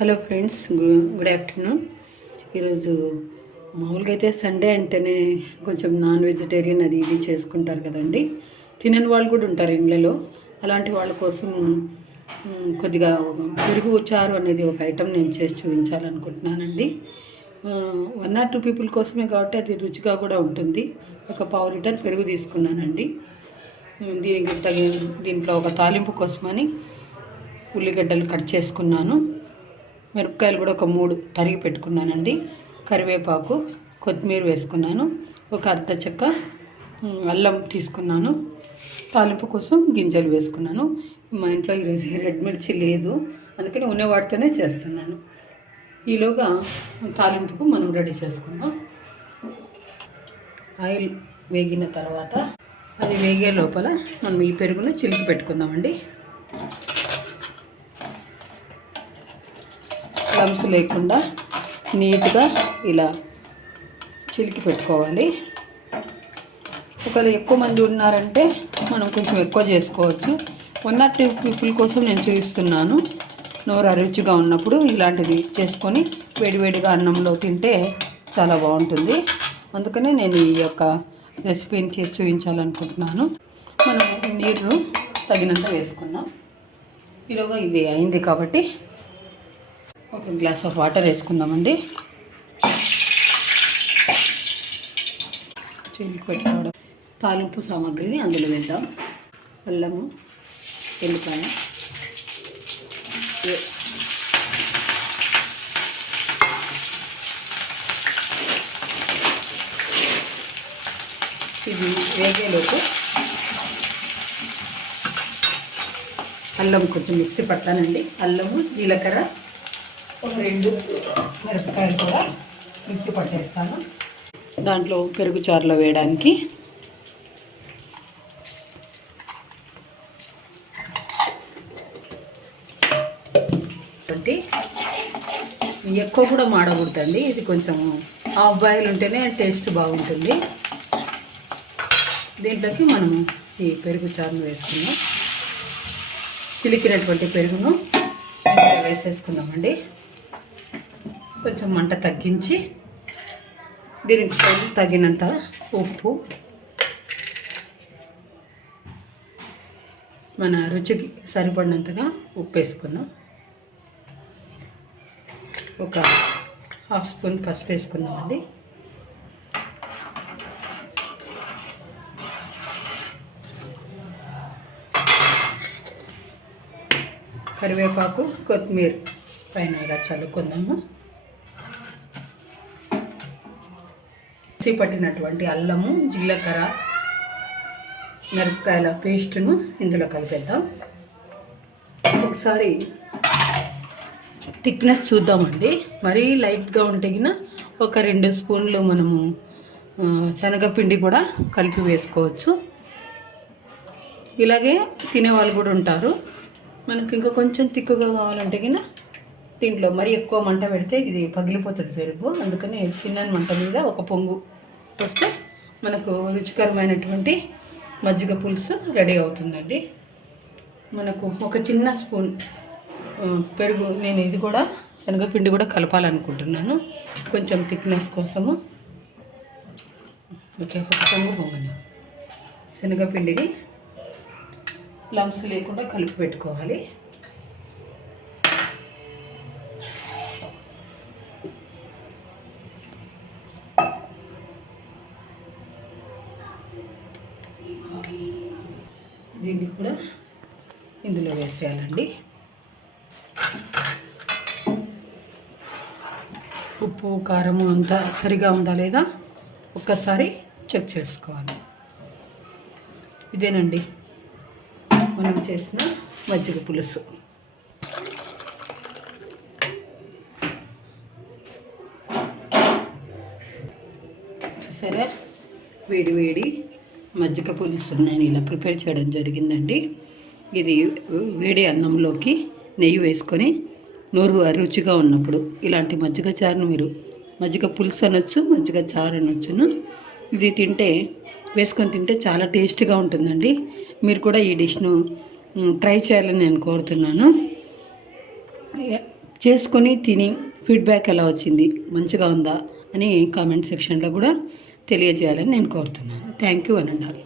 Hello friends, good afternoon. ఈరోజు మామూలుగా అయితే సండే అంటేనే కొంచెం నాన్ వెజిటేరియన్ అది ఇది చేసుకుంటారు కదండి. తినని వాళ్ళు కూడా ఉంటారు ఇళ్ళలో. అలాంటి వాళ్ళ కోసం కొద్దిగా పెరుగు చారు అనేది ఒక ఐటెం నేను చేసి చూపించాలనుకుంటున్నానండి. 1 or 2 పీపుల్ కోసమే కాబట్టి అది రుచిగా కూడా ఉంటుంది. ఒక 1/2 లీటర్ పెరుగు తీసుకున్నానండి. దీంట్లో ఒక తాలింపు కోసమని ఉల్లిగడ్డలు కట్ చేసుకున్నాను. మిరపకాయలు కూడా ఒక 3 తరిగి పెట్టుకున్నానండి. కరివేపాకు, కొత్తిమీర వేసుకున్నాను. ఒక అర్ధ చెక్క అల్లం తీసుకున్నాను. తాలింపు కోసం గింజలు వేసుకున్నాను. మా ఇంట్లో ఈరోజు రెడ్ మిర్చి లేదు, అందుకని ఉన్న వాటితోనే చేస్తున్నాను. ఈలోగా తాలింపుకు మనం రెడీ చేసుకున్నాం. ఆయిల్ వేగిన తర్వాత అది వేగే లోపల మనం ఈ పెరుగును చిలికి పెట్టుకుందామండి. లమ్స్ లేకుండా నీట్గా ఇలా చిలికి పెట్టుకోవాలి. ఒకవేళ ఎక్కువ మంది ఉన్నారంటే మనం కొంచెం ఎక్కువ చేసుకోవచ్చు. 1 or 2 పీపుల్ కోసం నేను చూపిస్తున్నాను. నోరు అరుచిగా ఉన్నప్పుడు ఇలాంటిది చేసుకొని వేడివేడిగా అన్నంలో తింటే చాలా బాగుంటుంది. అందుకనే నేను ఈ యొక్క రెసిపీని చేసి చూపించాలనుకుంటున్నాను. మనం నీరు తగినంత వేసుకున్నాం. ఈలోగా ఇది అయింది కాబట్టి ఒక గ్లాస్ ఆఫ్ వాటర్ వేసుకుందామండి. చిలికి పెట్టుకోవడం. తాలింపు సామాగ్రిని అందులో వేద్దాం. అల్లము, ఎల్లిపాయ, ఇది వేగేలోపు అల్లం కొంచెం మిక్సీ పడతానండి. అల్లము, జీలకర్ర, ఒక 2 మిరపకాయలు కూడా మిక్సీ పట్టేస్తాను. దాంట్లో పెరుగు చారులో వేయడానికి ఎక్కువ కూడా మాడకూడదండి. ఇది కొంచెం హాఫ్ బాయిల్ ఉంటేనే టేస్ట్ బాగుంటుంది. దీంట్లోకి మనము ఈ పెరుగు చారును వేసుకుందాం. చిలికినటువంటి పెరుగును వేసేసుకుందామండి. కొంచెం మంట తగ్గించి దీనికి తగినంత ఉప్పు, మన రుచికి సరిపడినంతగా ఉప్పు వేసుకుందాం. ఒక 1/2 స్పూన్ పసుపు వేసుకుందామండి. కరివేపాకు, కొత్తిమీర పైన ఇలా చల్లుకుందాము. పట్టినటువంటి అల్లము, జీలకర్ర, మిరపకాయల పేస్టును ఇందులో కలిపేద్దాం. ఒకసారి థిక్నెస్ చూద్దామండి. మరీ లైట్గా ఉంటే ఒక 2 స్పూన్లు మనము శనగపిండి కూడా కలిపి వేసుకోవచ్చు. ఇలాగే తినేవాళ్ళు కూడా ఉంటారు. మనకి ఇంకా కొంచెం తిక్కుగా కావాలంటే దీంట్లో మరీ ఎక్కువ మంట పెడితే ఇది పగిలిపోతుంది పెరుగు. అందుకని చిన్న మంట మీద ఒక పొంగు వస్తే మనకు రుచికరమైనటువంటి మజ్జిగ పులుసు రెడీ అవుతుందండి. మనకు ఒక చిన్న స్పూన్ పెరుగు, నేను ఇది కూడా శనగపిండి కూడా కలపాలనుకుంటున్నాను కొంచెం థిక్నెస్ కోసము. ఓకే, ఒక పొంగని శనగపిండిని లమ్స్ లేకుండా కలిపి పెట్టుకోవాలి. దీన్ని కూడా ఇందులో వేసేయాలండి. ఉప్పు, కారము అంతా సరిగా ఉందా లేదా ఒక్కసారి చెక్ చేసుకోవాలి. ఇదేనండి మనం చేసిన మజ్జిగ పులుసు. సరే, వేడి వేడి మజ్జిగ పులుసు నేను ఇలా ప్రిపేర్ చేయడం జరిగిందండి. ఇది వేడి అన్నంలోకి నెయ్యి వేసుకొని నోరు అరుచిగా ఉన్నప్పుడు ఇలాంటి మజ్జిగ చారును మీరు మజ్జిగ పులుసు అనొచ్చు, మజ్జిగ చారు అనొచ్చును. ఇది వేసుకొని తింటే చాలా టేస్ట్గా ఉంటుందండి. మీరు కూడా ఈ డిష్ను ట్రై చేయాలని నేను కోరుతున్నాను. చేసుకొని తిని ఫీడ్బ్యాక్ ఎలా వచ్చింది, మంచిగా ఉందా అని కామెంట్ సెక్షన్లో కూడా తెలియజేయాలని నేను కోరుతున్నాను. థ్యాంక్ యూ అనండి.